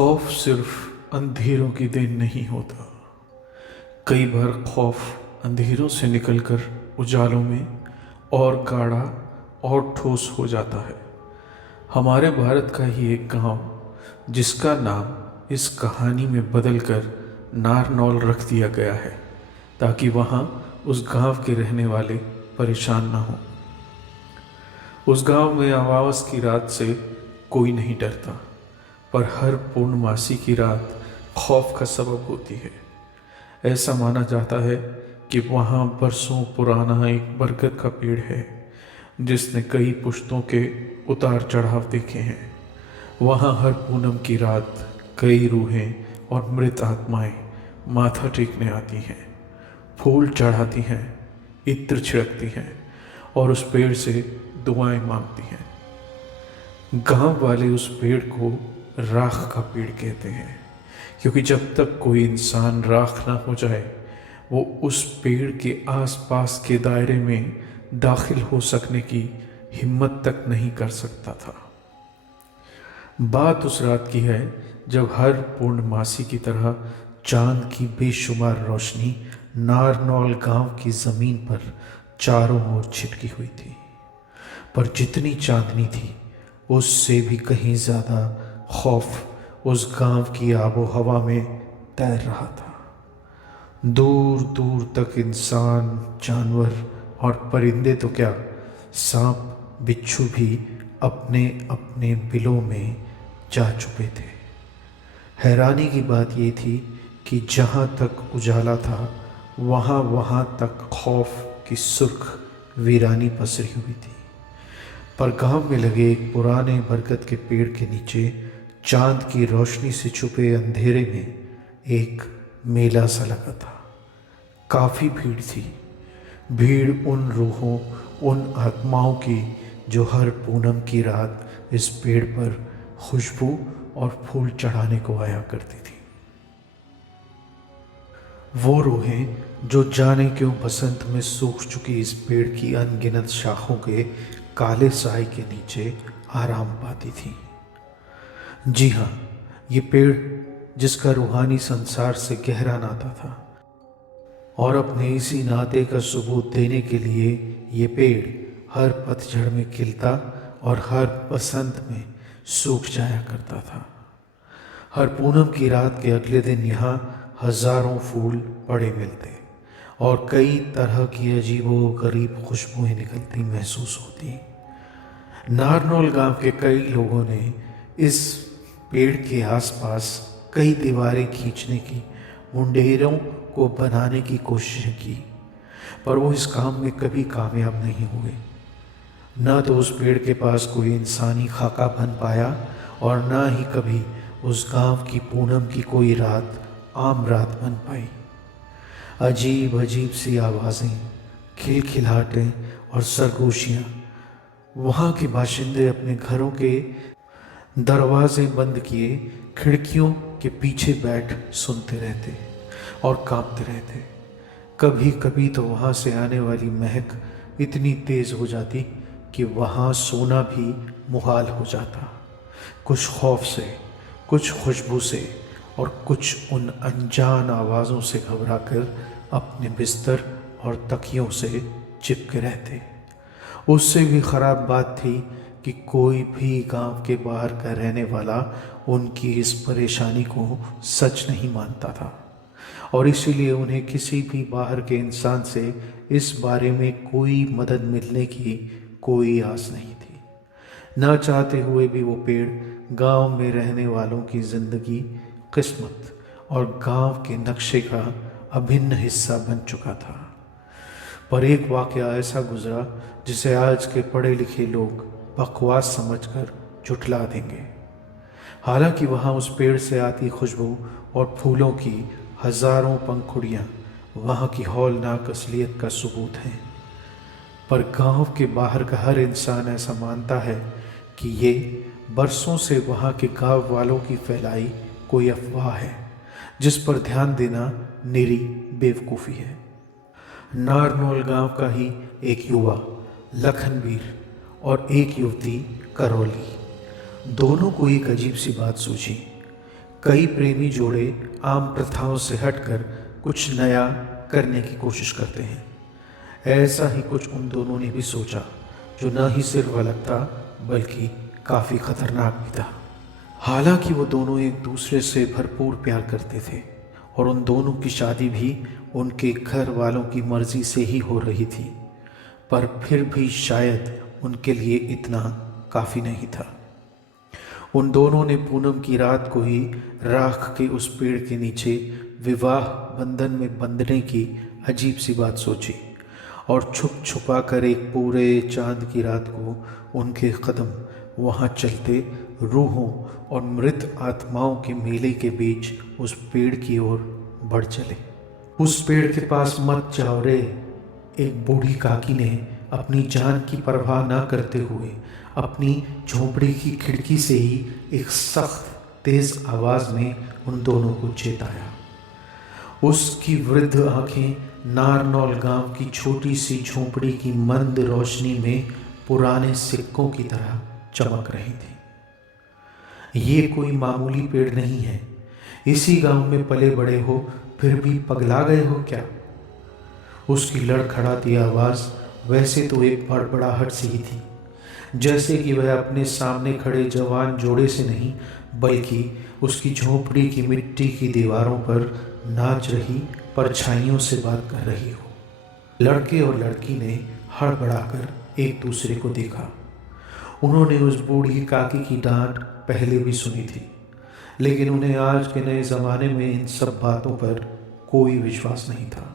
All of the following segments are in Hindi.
खौफ सिर्फ अंधेरों की देन नहीं होता। कई बार खौफ अंधेरों से निकलकर उजालों में और गाढ़ा और ठोस हो जाता है। हमारे भारत का ही एक गांव जिसका नाम इस कहानी में बदलकर नारनौल रख दिया गया है ताकि वहाँ उस गांव के रहने वाले परेशान ना हों। उस गांव में अमावस की रात से कोई नहीं डरता, पर हर पूर्णमासी की रात खौफ का सबब होती है। ऐसा माना जाता है कि वहाँ बरसों पुराना एक बरगद का पेड़ है जिसने कई पुश्तों के उतार चढ़ाव देखे हैं। वहाँ हर पूनम की रात कई रूहें और मृत आत्माएं माथा टेकने आती हैं, फूल चढ़ाती हैं, इत्र छिड़कती हैं और उस पेड़ से दुआएं मांगती हैं। गांव वाले उस पेड़ को राख का पेड़ कहते हैं, क्योंकि जब तक कोई इंसान राख ना हो जाए वो उस पेड़ के आसपास के दायरे में दाखिल हो सकने की हिम्मत तक नहीं कर सकता था। बात उस रात की है जब हर पूर्णमासी की तरह चांद की बेशुमार रोशनी नारनौल गांव की ज़मीन पर चारों ओर छिटकी हुई थी। पर जितनी चांदनी थी उससे भी कहीं ज़्यादा खौफ उस गांव की आबो हवा में तैर रहा था। दूर दूर तक इंसान, जानवर और परिंदे तो क्या, सांप बिच्छू भी अपने अपने बिलों में जा चुके थे। हैरानी की बात ये थी कि जहाँ तक उजाला था वहाँ वहाँ तक खौफ की सुर्ख वीरानी पसरी हुई थी। पर गांव में लगे एक पुराने बरगद के पेड़ के नीचे चांद की रोशनी से छुपे अंधेरे में एक मेला सा लगा था। काफ़ी भीड़ थी। भीड़ उन रूहों, उन आत्माओं की जो हर पूनम की रात इस पेड़ पर खुशबू और फूल चढ़ाने को आया करती थी। वो रूहें जो जाने क्यों बसंत में सूख चुकी इस पेड़ की अनगिनत शाखों के काले साए के नीचे आराम पाती थी। जी हाँ, ये पेड़ जिसका रूहानी संसार से गहरा नाता था, और अपने इसी नाते का सबूत देने के लिए ये पेड़ हर पतझड़ में खिलता और हर बसंत में सूख जाया करता था। हर पूनम की रात के अगले दिन यहाँ हजारों फूल पड़े मिलते और कई तरह की अजीबो गरीब खुशबुएं निकलती महसूस होती। नारनौल गांव के कई लोगों ने इस पेड़ के आसपास कई दीवारें खींचने की, मुंडेरों को बनाने की कोशिश की, पर वो इस काम में कभी कामयाब नहीं हुए। न तो उस पेड़ के पास कोई इंसानी खाका बन पाया और न ही कभी उस गांव की पूनम की कोई रात आम रात बन पाई। अजीब अजीब सी आवाज़ें, खिलखिलाहटें और सरगोशियाँ वहाँ के बाशिंदे अपने घरों के दरवाजे बंद किए खिड़कियों के पीछे बैठ सुनते रहते और कांपते रहते। कभी कभी तो वहाँ से आने वाली महक इतनी तेज़ हो जाती कि वहाँ सोना भी मुहाल हो जाता। कुछ खौफ से, कुछ खुशबू से और कुछ उन अनजान आवाज़ों से घबराकर अपने बिस्तर और तकियों से चिपके रहते। उससे भी ख़राब बात थी कि कोई भी गांव के बाहर का रहने वाला उनकी इस परेशानी को सच नहीं मानता था और इसीलिए उन्हें किसी भी बाहर के इंसान से इस बारे में कोई मदद मिलने की कोई आस नहीं थी। ना चाहते हुए भी वो पेड़ गांव में रहने वालों की ज़िंदगी, किस्मत और गांव के नक्शे का अभिन्न हिस्सा बन चुका था। पर एक वाक़या ऐसा गुजरा जिसे आज के पढ़े लिखे लोग बकवास समझकर झुठला देंगे। हालांकि वहाँ उस पेड़ से आती खुशबू और फूलों की हजारों पंखुड़ियाँ वहाँ की हौलनाक असलियत का सबूत हैं, पर गांव के बाहर का हर इंसान ऐसा मानता है कि ये बरसों से वहाँ के गांव वालों की फैलाई कोई अफवाह है जिस पर ध्यान देना निरी बेवकूफ़ी है। नारनौल गांव का ही एक युवा लखनवीर और एक युवती करौली, दोनों को एक अजीब सी बात सूझी। कई प्रेमी जोड़े आम प्रथाओं से हटकर कुछ नया करने की कोशिश करते हैं। ऐसा ही कुछ उन दोनों ने भी सोचा, जो न ही सिर्फ अलग था बल्कि काफ़ी खतरनाक भी था। हालांकि वो दोनों एक दूसरे से भरपूर प्यार करते थे और उन दोनों की शादी भी उनके घर वालों की मर्जी से ही हो रही थी, पर फिर भी शायद उनके लिए इतना काफ़ी नहीं था। उन दोनों ने पूनम की रात को ही राख के उस पेड़ के नीचे विवाह बंधन में बंधने की अजीब सी बात सोची और छुप छुपा कर एक पूरे चांद की रात को उनके कदम वहाँ चलते रूहों और मृत आत्माओं के मेले के बीच उस पेड़ की ओर बढ़ चले। उस पेड़ के पास मत जाओ रे, एक बूढ़ी काकी ने अपनी जान की परवाह न करते हुए अपनी झोंपड़ी की खिड़की से ही एक सख्त तेज आवाज में उन दोनों को चेताया। उसकी वृद्ध आंखें नारनौल गांव की छोटी सी झोंपड़ी की मंद रोशनी में पुराने सिक्कों की तरह चमक रही थी। ये कोई मामूली पेड़ नहीं है, इसी गांव में पले बड़े हो फिर भी पगला गए हो क्या? उसकी लड़खड़ाती आवाज़ वैसे तो एक बड़बड़ाहट सी ही थी, जैसे कि वह अपने सामने खड़े जवान जोड़े से नहीं बल्कि उसकी झोंपड़ी की मिट्टी की दीवारों पर नाच रही परछाइयों से बात कर रही हो। लड़के और लड़की ने हड़बड़ाकर एक दूसरे को देखा। उन्होंने उस बूढ़ी काकी की डांट पहले भी सुनी थी, लेकिन उन्हें आज के नए ज़माने में इन सब बातों पर कोई विश्वास नहीं था।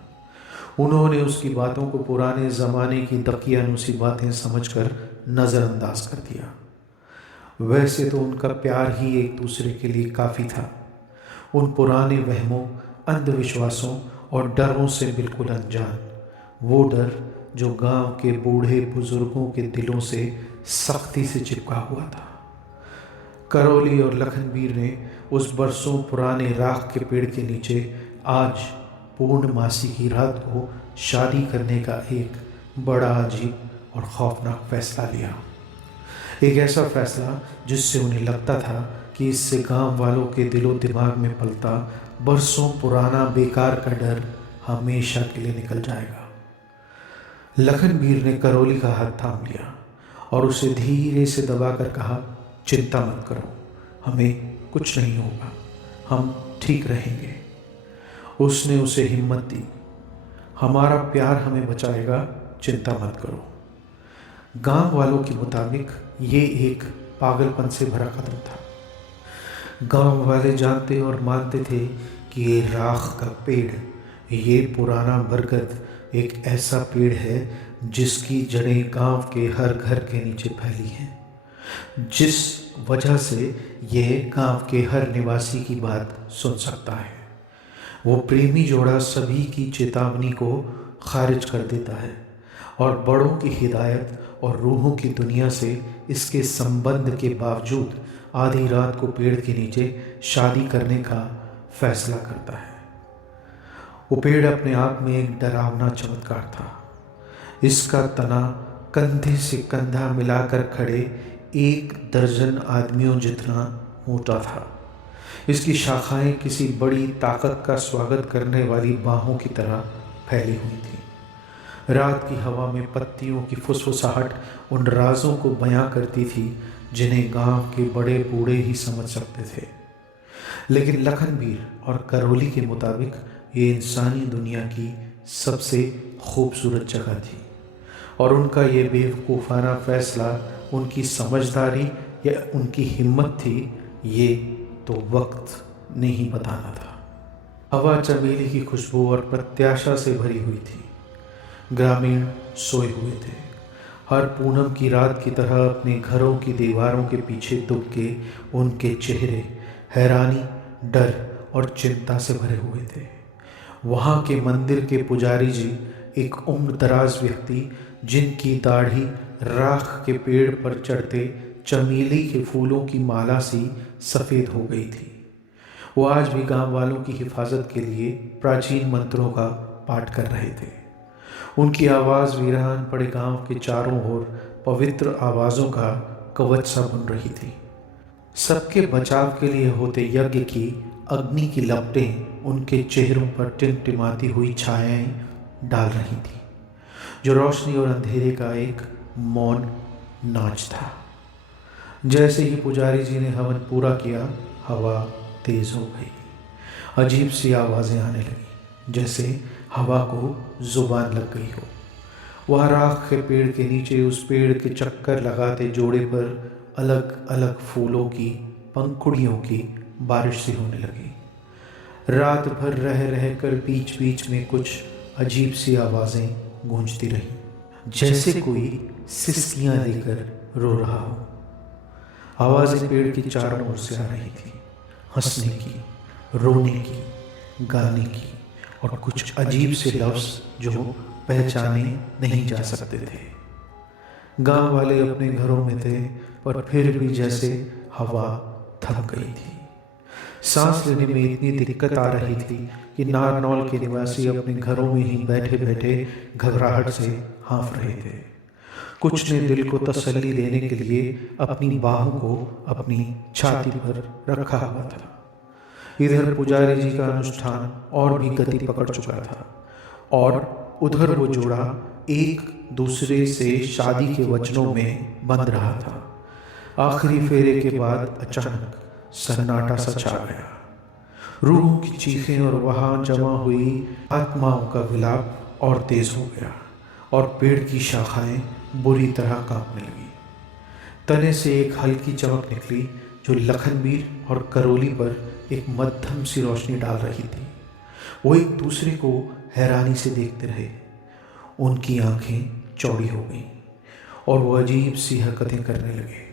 उन्होंने उसकी बातों को पुराने ज़माने की दकियानुसी बातें समझकर नज़रअंदाज कर दिया। वैसे तो उनका प्यार ही एक दूसरे के लिए काफ़ी था, उन पुराने वहमों, अंधविश्वासों और डरों से बिल्कुल अनजान। वो डर जो गांव के बूढ़े बुजुर्गों के दिलों से सख्ती से चिपका हुआ था। करौली और लखनवीर ने उस बरसों पुराने राख के पेड़ के नीचे आज पूर्णमासी की रात को शादी करने का एक बड़ा अजीब और खौफनाक फैसला लिया। एक ऐसा फैसला जिससे उन्हें लगता था कि इससे गांव वालों के दिलो दिमाग में पलता बरसों पुराना बेकार का डर हमेशा के लिए निकल जाएगा। लखनवीर ने करौली का हाथ थाम लिया और उसे धीरे से दबाकर कहा, चिंता मत करो, हमें कुछ नहीं होगा, हम ठीक रहेंगे। उसने उसे हिम्मत दी, हमारा प्यार हमें बचाएगा, चिंता मत करो। गांव वालों के मुताबिक ये एक पागलपन से भरा कदम था। गांव वाले जानते और मानते थे कि ये राख का पेड़, ये पुराना बरगद एक ऐसा पेड़ है जिसकी जड़ें गांव के हर घर के नीचे फैली हैं, जिस वजह से यह गांव के हर निवासी की बात सुन सकता है। वो प्रेमी जोड़ा सभी की चेतावनी को खारिज कर देता है और बड़ों की हिदायत और रूहों की दुनिया से इसके संबंध के बावजूद आधी रात को पेड़ के नीचे शादी करने का फैसला करता है। वो पेड़ अपने आप में एक डरावना चमत्कार था। इसका तना कंधे से कंधा मिलाकर खड़े 1 दर्जन आदमियों जितना मोटा था। इसकी शाखाएं किसी बड़ी ताकत का स्वागत करने वाली बाहों की तरह फैली हुई थी। रात की हवा में पत्तियों की फुसफुसाहट उन राजों को बयां करती थी जिन्हें गांव के बड़े बूढ़े ही समझ सकते थे। लेकिन लखनवीर और करौली के मुताबिक ये इंसानी दुनिया की सबसे खूबसूरत जगह थी और उनका ये बेवकूफ़ाना फैसला उनकी समझदारी या उनकी हिम्मत थी, ये तो वक्त ने ही बताना था। हवा चमेली की खुशबू और प्रत्याशा से भरी हुई थी। ग्रामीण सोए हुए थे, हर पूनम की रात की तरह अपने घरों की दीवारों के पीछे दुबके उनके चेहरे हैरानी, डर और चिंता से भरे हुए थे। वहाँ के मंदिर के पुजारी जी, एक उम्र दराज व्यक्ति जिनकी दाढ़ी राख के पेड़ पर चढ़ते चमेली के फूलों की माला सी सफ़ेद हो गई थी। वो आज भी गांव वालों की हिफाजत के लिए प्राचीन मंत्रों का पाठ कर रहे थे। उनकी आवाज़ वीरान पड़े गांव के चारों ओर पवित्र आवाज़ों का कवच सा बन रही थी। सबके बचाव के लिए होते यज्ञ की अग्नि की लपटें उनके चेहरों पर टिमटिमाती हुई छायाएं डाल रही थी, जो रोशनी और अंधेरे का एक मौन नाच था। जैसे ही पुजारी जी ने हवन पूरा किया, हवा तेज हो गई। अजीब सी आवाज़ें आने लगी, जैसे हवा को जुबान लग गई हो। वह राख के पेड़ के नीचे उस पेड़ के चक्कर लगाते जोड़े पर अलग अलग फूलों की पंखुड़ियों की बारिश सी होने लगी। रात भर रह रह कर बीच बीच में कुछ अजीब सी आवाज़ें गूंजती रहीं, जैसे कोई सिसकियां लेकर रो रहा हो। आवाज़ें पेड़ की चारों ओर से आ रही थी, हंसने की, रोने की, गाने की, और कुछ अजीब से लफ्ज़ जो पहचाने नहीं जा सकते थे। गांव वाले अपने घरों में थे, पर फिर भी जैसे हवा थम गई थी। सांस लेने में इतनी दिक्कत आ रही थी कि नारनौल के निवासी अपने घरों में ही बैठे बैठे घबराहट से हाँफ रहे थे। कुछ ने दिल को तसल्ली देने के लिए अपनी बाहों को अपनी छाती पर रखा हुआ था। इधर पुजारी जी का अनुष्ठान और भी गति पकड़ चुका था, और उधर वो जोड़ा एक दूसरे से शादी के वचनों में बंध रहा था। आखिरी फेरे के बाद अचानक सन्नाटा सा छा गया। रूहों की चीखें और वहां जमा हुई आत्माओं का विलाप और तेज हो गया, और पेड़ की शाखाएं बुरी तरह कांपने लगी। तने से एक हल्की चमक निकली, जो लखनवीर और करोली पर एक मध्यम सी रोशनी डाल रही थी। वो एक दूसरे को हैरानी से देखते रहे। उनकी आंखें चौड़ी हो गईं और वो अजीब सी हरकतें करने लगे।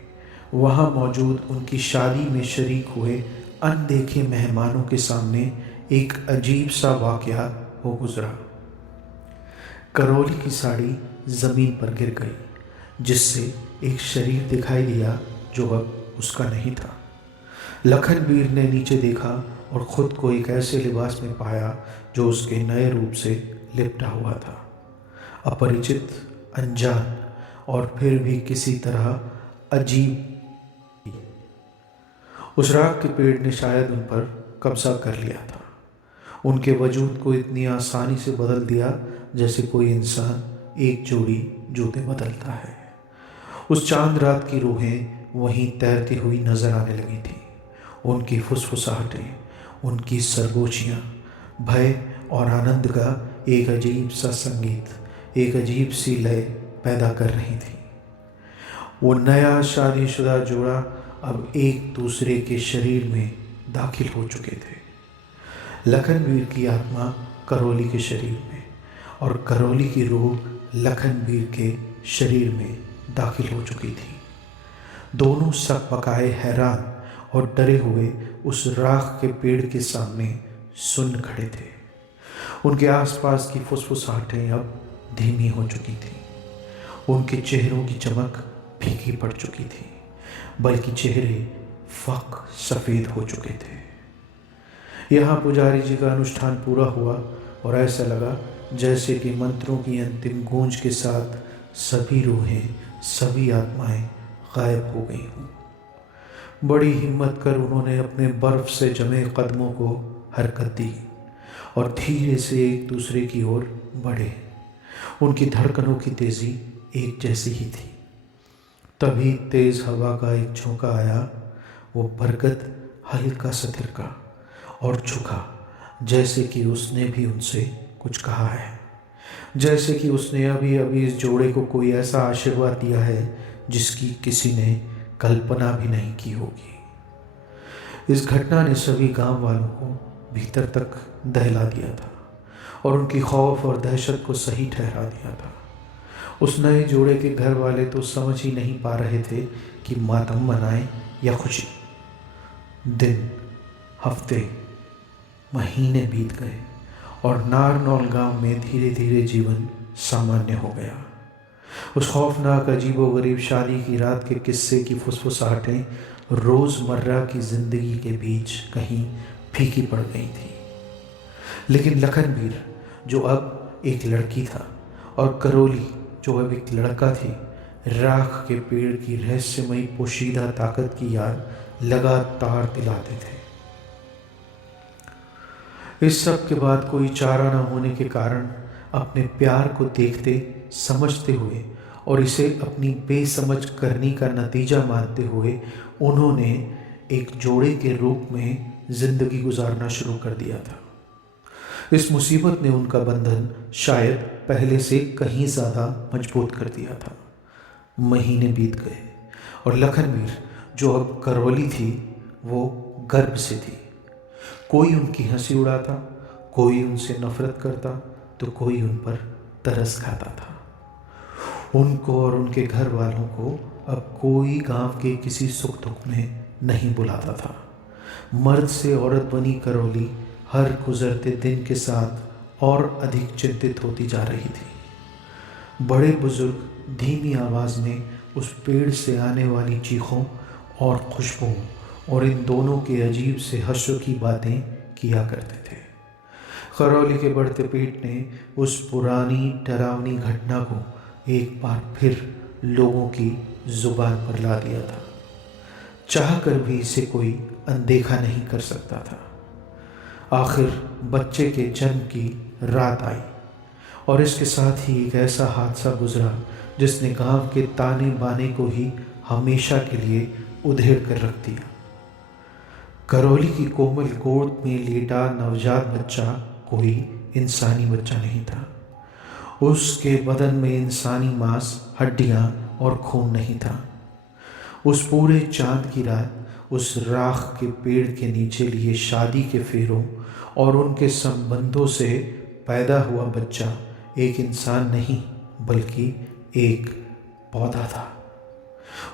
वहाँ मौजूद उनकी शादी में शरीक हुए अनदेखे मेहमानों के सामने एक अजीब सा वाकया हो गुजरा। करोली की साड़ी ज़मीन पर गिर गई, जिससे एक शरीर दिखाई दिया जो अब उसका नहीं था। लखनवीर ने नीचे देखा और ख़ुद को एक ऐसे लिबास में पाया जो उसके नए रूप से लिपटा हुआ था। अपरिचित, अनजान और फिर भी किसी तरह अजीब। उस राख के पेड़ ने शायद उन पर कब्जा कर लिया था, उनके वजूद को इतनी आसानी से बदल दिया जैसे कोई इंसान एक जोड़ी जूते बदलता है। उस चांद रात की रूहें वहीं तैरती हुई नजर आने लगी थी। उनकी फुसफुसाहटें, उनकी सरगोशियाँ भय और आनंद का एक अजीब सा संगीत, एक अजीब सी लय पैदा कर रही थी। वो नया शादीशुदा जोड़ा अब एक दूसरे के शरीर में दाखिल हो चुके थे। लखनवीर की आत्मा करोली के शरीर में, और करोली की रूह लखनवीर के शरीर में दाखिल हो चुकी थी। दोनों सब पकाए हैरान और डरे हुए उस राख के पेड़ के सामने सुन खड़े थे। उनके आसपास की फुसफुसाहटें अब धीमी हो चुकी थीं। उनके चेहरों की चमक फीकी पड़ चुकी थी, बल्कि चेहरे फक सफ़ेद हो चुके थे। यहाँ पुजारी जी का अनुष्ठान पूरा हुआ और ऐसा लगा जैसे कि मंत्रों की अंतिम गूंज के साथ सभी रूहें, सभी आत्माएं गायब हो गई हों। बड़ी हिम्मत कर उन्होंने अपने बर्फ से जमे कदमों को हरकत दी और धीरे से एक दूसरे की ओर बढ़े। उनकी धड़कनों की तेज़ी एक जैसी ही थी। तभी तेज़ हवा का एक झोंका आया। वो बरगद हल्का सा थिरका और झुका, जैसे कि उसने भी उनसे कुछ कहा है, जैसे कि उसने अभी अभी इस जोड़े को कोई ऐसा आशीर्वाद दिया है जिसकी किसी ने कल्पना भी नहीं की होगी। इस घटना ने सभी गांव वालों को भीतर तक दहला दिया था और उनकी खौफ और दहशत को सही ठहरा दिया था। उस नए जोड़े के घर वाले तो समझ ही नहीं पा रहे थे कि मातम मनाएं या खुशी। दिन, हफ्ते, महीने बीत गए और नारनौल गांव में धीरे धीरे जीवन सामान्य हो गया। उस खौफनाक अजीबोगरीब शादी की रात के किस्से की फुसफुसाहटें रोज़मर्रा की ज़िंदगी के बीच कहीं फीकी पड़ गई थी। लेकिन लखनवीर, जो अब एक लड़की था, और करोली, जो अब एक लड़का थी, राख के पेड़ की रहस्यमयी पोशीदा ताकत की याद लगातार दिलाते थे। इस सब के बाद कोई चारा न होने के कारण, अपने प्यार को देखते समझते हुए और इसे अपनी बेसमझ करनी का नतीजा मानते हुए, उन्होंने एक जोड़े के रूप में जिंदगी गुजारना शुरू कर दिया था। इस मुसीबत ने उनका बंधन शायद पहले से कहीं ज़्यादा मजबूत कर दिया था। महीने बीत गए और लखनवीर, जो अब करौली थी, वो गर्भ से थी। कोई उनकी हंसी उड़ाता, कोई उनसे नफरत करता, तो कोई उन पर तरस खाता था। उनको और उनके घर वालों को अब कोई गांव के किसी सुख दुख में नहीं बुलाता था। मर्द से औरत बनी करौली हर गुजरते दिन के साथ और अधिक चिंतित होती जा रही थी। बड़े बुजुर्ग धीमी आवाज़ में उस पेड़ से आने वाली चीखों और खुशबू और इन दोनों के अजीब से हश्र की बातें किया करते थे। करौली के बढ़ते पेट ने उस पुरानी डरावनी घटना को एक बार फिर लोगों की जुबान पर ला दिया था। चाह कर भी इसे कोई अनदेखा नहीं कर सकता था। आखिर बच्चे के जन्म की रात आई और इसके साथ ही एक ऐसा हादसा गुजरा जिसने गांव के ताने बाने को ही हमेशा के लिए उधेड़ कर रख दिया। करौली की कोमल गोद में लेटा नवजात बच्चा कोई इंसानी बच्चा नहीं था। उसके बदन में इंसानी मांस, हड्डियां और खून नहीं था। उस पूरे चांद की रात उस राख के पेड़ के नीचे लिए शादी के फेरों और उनके संबंधों से पैदा हुआ बच्चा एक इंसान नहीं बल्कि एक पौधा था।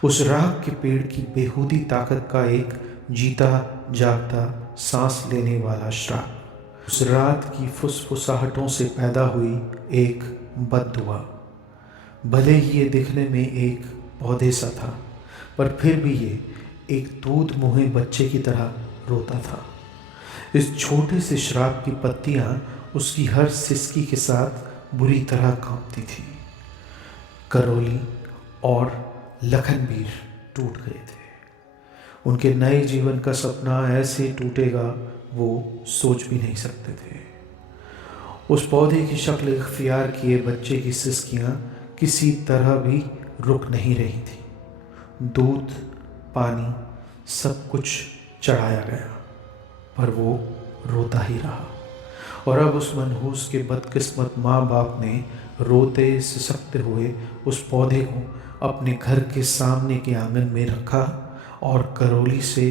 उस राख के पेड़ की बेहूदी ताकत का एक जीता जागता सांस लेने वाला श्राप। उस रात की फुसफुसाहटों से पैदा हुई एक बद्दुआ। भले ही ये दिखने में एक पौधे सा था, पर फिर भी ये एक दूध मुहे बच्चे की तरह रोता था। इस छोटे से श्राप की पत्तियां उसकी हर सिसकी के साथ बुरी तरह कांपती थी। करौली और लखनवीर टूट गए थे। उनके नए जीवन का सपना ऐसे टूटेगा वो सोच भी नहीं सकते थे। उस पौधे की शक्ल इख्तियार किए बच्चे की सिसकियां किसी तरह भी रुक नहीं रही थी। दूध, पानी, सब कुछ चढ़ाया गया, पर वो रोता ही रहा। और अब उस मनहूस के बदकिस्मत माँ बाप ने रोते सिसकते हुए उस पौधे को अपने घर के सामने के आंगन में रखा और करौली से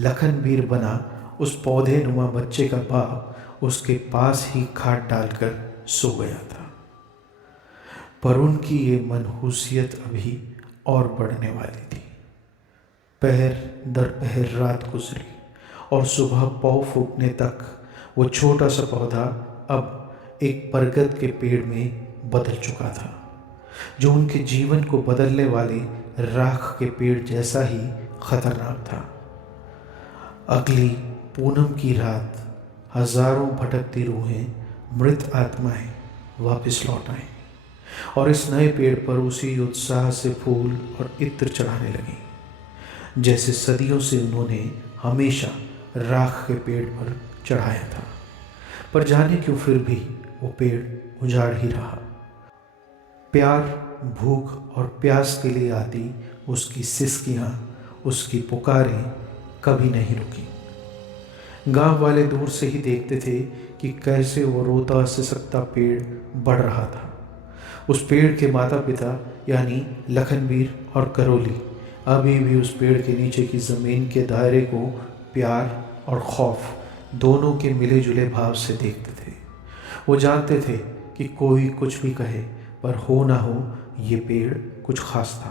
लखनवीर बना उस पौधे नुमा बच्चे का बाप उसके पास ही खाट डालकर सो गया था। पर उनकी ये मनहूसियत अभी और बढ़ने वाली थी। पहर दर पहर रात गुजरी और सुबह पौ फूटने तक वो छोटा सा पौधा अब एक बरगद के पेड़ में बदल चुका था, जो उनके जीवन को बदलने वाले राख के पेड़ जैसा ही खतरनाक था। अगली पूनम की रात हजारों भटकती रूहें, मृत आत्माएं वापस लौट आईं और इस नए पेड़ पर उसी उत्साह से फूल और इत्र चढ़ाने लगी जैसे सदियों से उन्होंने हमेशा राख के पेड़ पर चढ़ाया था। पर जाने क्यों फिर भी वो पेड़ उजाड़ ही रहा। प्यार, भूख और प्यास के लिए आती उसकी सिसकियाँ, उसकी पुकारें कभी नहीं रुकी। गांव वाले दूर से ही देखते थे कि कैसे वो रोता सिसकता पेड़ बढ़ रहा था। उस पेड़ के माता पिता यानी लखनवीर और करौली अभी भी उस पेड़ के नीचे की ज़मीन के दायरे को प्यार और खौफ दोनों के मिले जुले भाव से देखते थे। वो जानते थे कि कोई कुछ भी कहे, पर हो ना हो ये पेड़ कुछ खास था,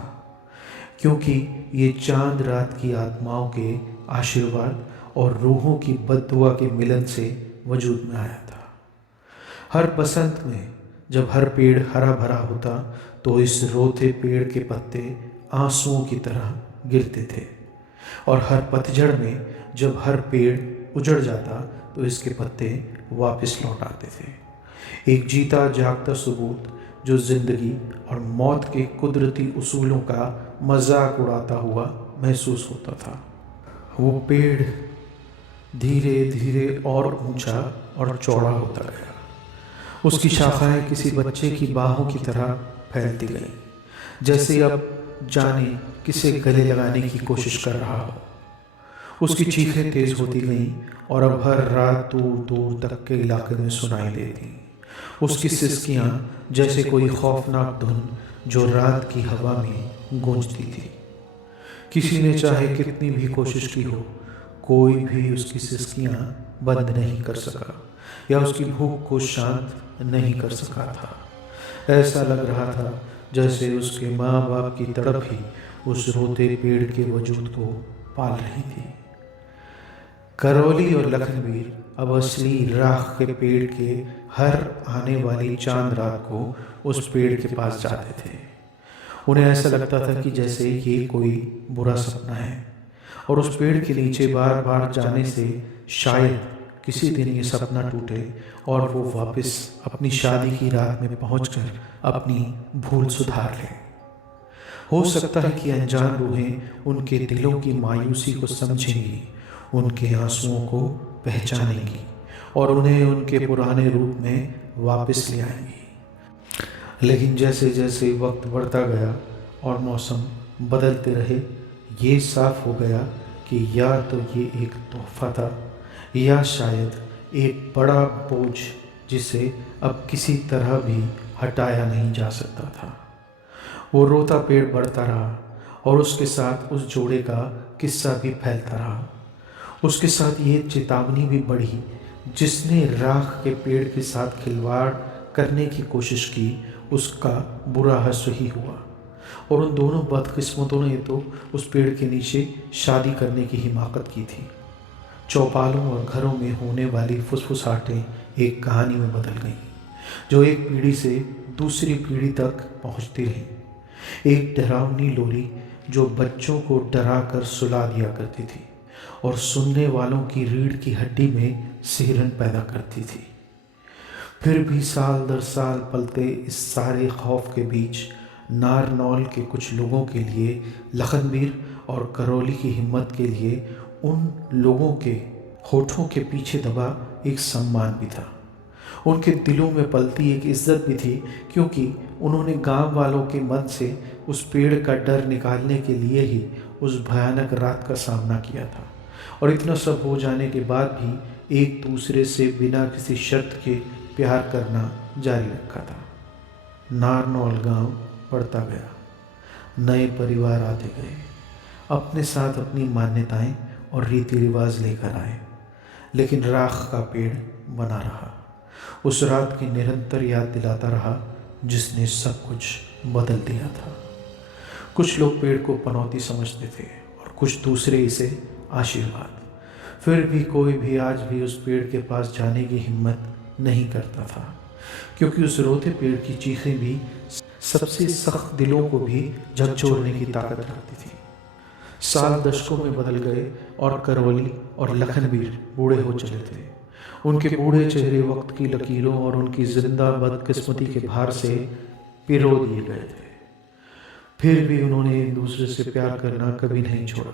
क्योंकि ये चांद रात की आत्माओं के आशीर्वाद और रूहों की बद्दुआ के मिलन से वजूद में आया था। हर बसंत में जब हर पेड़ हरा भरा होता तो इस रोते पेड़ के पत्ते आंसुओं की तरह गिरते थे, और हर पतझड़ में जब हर पेड़ उजड़ जाता तो इसके पत्ते वापस लौट आते थे। एक जीता जागता सबूत जो जिंदगी और मौत के कुदरती उसूलों का मजाक उड़ाता हुआ महसूस होता था। वो पेड़ धीरे धीरे और ऊंचा और चौड़ा होता गया। उसकी शाखाएं किसी बच्चे की बाहों की तरह फैलती गईं, जैसे अब जाने किसे गले लगाने की कोशिश कर रहा हो। उसकी चीखें तेज होती गईं और अब हर रात दूर दूर तक के इलाके में सुनाई देती। उसकी सिसकियां जैसे कोई खौफनाक धुन जो रात की हवा में गूंजती थी। किसी ने चाहे कितनी भी कोशिश की हो, कोई भी उसकी सिसकियां बंद नहीं कर सका या उसकी भूख को शांत नहीं कर सका था। ऐसा लग रहा था जैसे उसके माँ बाप की तड़प ही उस रोते पेड़ के वजूद को पाल रही थी। करौली और लखनवीर अब असली राख के पेड़ के हर आने वाली चांद रात को उस पेड़ के पास जाते थे। उन्हें ऐसा लगता था कि जैसे ये कोई बुरा सपना है और उस पेड़ के नीचे बार बार जाने से शायद किसी दिन ये सपना टूटे और वो वापस अपनी शादी की रात में पहुंचकर अपनी भूल सुधार ले। हो सकता है कि अनजान रूहें उनके दिलों की मायूसी को समझेंगी, उनके आंसुओं को पहचानेंगी और उन्हें उनके पुराने रूप में वापस ले आएंगी। लेकिन जैसे जैसे वक्त बढ़ता गया और मौसम बदलते रहे, ये साफ हो गया कि या तो ये एक तोहफा था या शायद एक बड़ा बोझ जिसे अब किसी तरह भी हटाया नहीं जा सकता था। वो रोता पेड़ बढ़ता रहा और उसके साथ उस जोड़े का किस्सा भी फैलता रहा। उसके साथ ये चेतावनी भी बढ़ी, जिसने राख के पेड़ के साथ खिलवाड़ करने की कोशिश की उसका बुरा हश्र ही हुआ। और उन दोनों बदकिस्मतों ने तो उस पेड़ के नीचे शादी करने की हिमाकत की थी। चौपालों और घरों में होने वाली फुसफुसाहटें एक कहानी में बदल गईं, जो एक पीढ़ी से दूसरी पीढ़ी तक पहुंचती रही। एक डरावनी लोरी जो बच्चों को डरा कर सुला दिया करती थी और सुनने वालों की रीढ़ की हड्डी में सिहरन पैदा करती थी। फिर भी साल दर साल पलते इस सारे खौफ के बीच नारनौल के कुछ लोगों के लिए लखनवीर और करौली की हिम्मत के लिए उन लोगों के होठों के पीछे दबा एक सम्मान भी था। उनके दिलों में पलती एक इज्जत भी थी, क्योंकि उन्होंने गांव वालों के मन से उस पेड़ का डर निकालने के लिए ही उस भयानक रात का सामना किया था। और इतना सब हो जाने के बाद भी एक दूसरे से बिना किसी शर्त के प्यार करना जारी रखा था। नारनौल गांव बढ़ता गया, नए परिवार आते गए, अपने साथ अपनी मान्यताएं और रीति रिवाज लेकर आए, लेकिन राख का पेड़ बना रहा। उस रात की निरंतर याद दिलाता रहा जिसने सब कुछ बदल दिया था। कुछ लोग पेड़ को पनौती समझते थे और कुछ दूसरे इसे आशीर्वाद। फिर भी कोई भी आज भी उस पेड़ के पास जाने की हिम्मत नहीं करता था, क्योंकि उस रोते पेड़ की चीखें भी सबसे सख्त दिलों को भी झकझोरने की ताकत रखती थी। साल दशकों में बदल गए और करौली और लखनवीर बूढ़े हो चले थे। उनके बूढ़े चेहरे वक्त की लकीरों और उनकी जिंदा बदकिस्मती के भार से पिरो दिए गए थे। फिर भी उन्होंने एक दूसरे से प्यार करना कभी नहीं छोड़ा।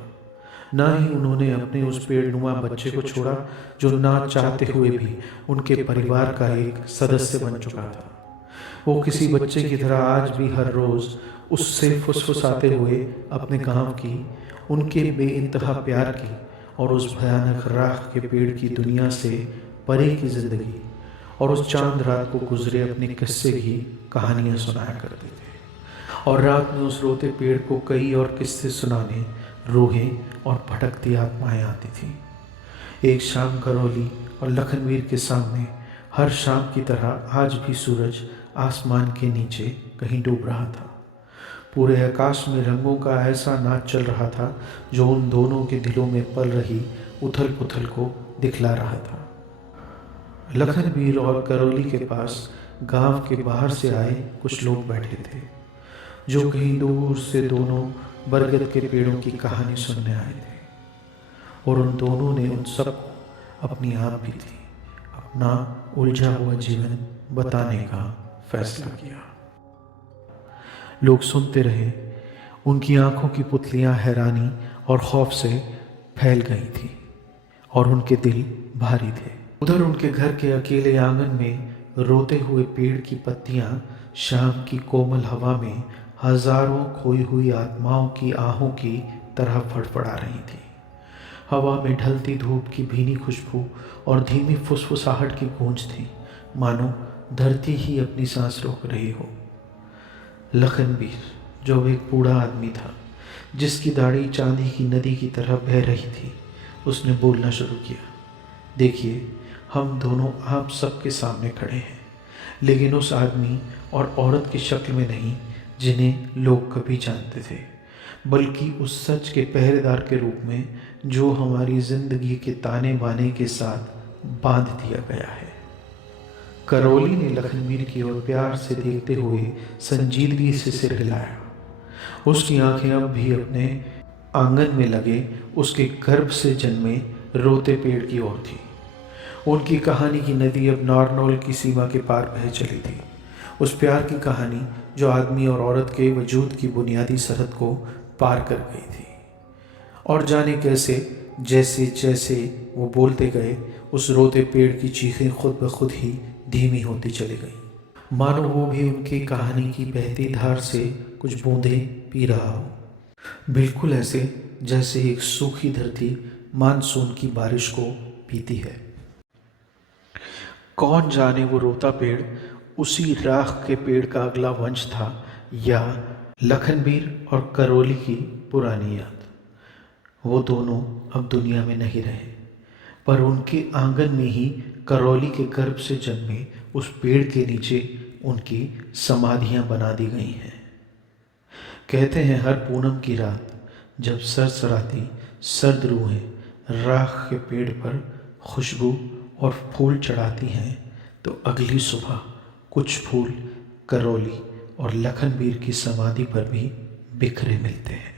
ना ही उन्होंने अपने उस पेड़नुमा बच्चे को छोड़ा जो ना चाहते हुए भी उनके परिवार का एक सदस्य बन चुका था। वो किसी बच्चे की तरह आज भी हर रोज उससे फुसफुसाते हुए अपने गांव की, उनके बेइंतहा प्यार की और उस भयानक राख के पेड़ की दुनिया से परे की जिंदगी और उस चांद रात को गुजरे अपने किस्से की कहानियां सुनाया करते थे। और रात में उस रोते पेड़ को कई और किस्से सुनाने रूहें और भटकती आत्माएं आती थी। एक शाम करौली और लखनवीर के सामने हर शाम की तरह आज भी सूरज आसमान के नीचे कहीं डूब रहा था। पूरे आकाश में रंगों का ऐसा नाच चल रहा था जो उन दोनों के दिलों में पल रही उथल पुथल को दिखला रहा था। लखनवीर और करौली के पास गांव के बाहर से आए कुछ लोग बैठे थे, जो कहीं दूर से दोनों बरगद के पेड़ों की कहानी सुनने आए थे। और उन दोनों ने उन सबको अपनी आप भी थी अपना उलझा हुआ जीवन बताने का फैसला किया। लोग सुनते रहे, उनकी आंखों की पुतलियां हैरानी और खौफ से फैल गई थी और उनके दिल भारी थे। उधर उनके घर के अकेले आंगन में रोते हुए पेड़ की पत्तियां शाम की कोमल हवा में हजारों खोई हुई आत्माओं की आहों की तरह फड़फड़ा रही थी। हवा में ढलती धूप की भीनी खुशबू और धीमी फुसफुसाहट की गूंज थी, मानो धरती ही अपनी सांस रोक रही हो। लखनवीर, जो एक बूढ़ा आदमी था जिसकी दाढ़ी चांदी की नदी की तरह बह रही थी, उसने बोलना शुरू किया। देखिए, हम दोनों आप सबके सामने खड़े हैं, लेकिन उस आदमी और औरत की शक्ल में नहीं जिन्हें लोग कभी जानते थे, बल्कि उस सच के पहरेदार के रूप में जो हमारी जिंदगी के ताने बाने के साथ बांध दिया गया है। करौली ने लखनवीर की ओर प्यार से देखते हुए संजीदगी से सिर हिलाया। उसकी आंखें अब भी अपने आंगन में लगे उसके गर्भ से जन्मे रोते पेड़ की ओर थी। उनकी कहानी की नदी अब नारनौल की सीमा के पार बह चली थी। उस प्यार की कहानी जो आदमी और औरत के वजूद की बुनियादी सरहद को पार कर गई थी। और जाने कैसे जैसे जैसे वो बोलते गए, उस रोते पेड़ की चीखें खुद ब खुद ही धीमी होती चली गई, मानो वो भी उनकी कहानी की बहती धार से कुछ बूंदें पी रहा हो। बिल्कुल ऐसे जैसे एक सूखी धरती मानसून की बारिश को पीती है। कौन जाने वो रोता पेड़ उसी राख के पेड़ का अगला वंश था, या लखनवीर और करौली की पुरानी याद। वो दोनों अब दुनिया में नहीं रहे, पर उनके आंगन में ही करौली के गर्भ से जन्मे उस पेड़ के नीचे उनकी समाधियां बना दी गई हैं। कहते हैं हर पूनम की रात जब सरसराती सर्द रूहें राख के पेड़ पर खुशबू और फूल चढ़ाती हैं, तो अगली सुबह कुछ फूल करौली और लखनवीर की समाधि पर भी बिखरे मिलते हैं।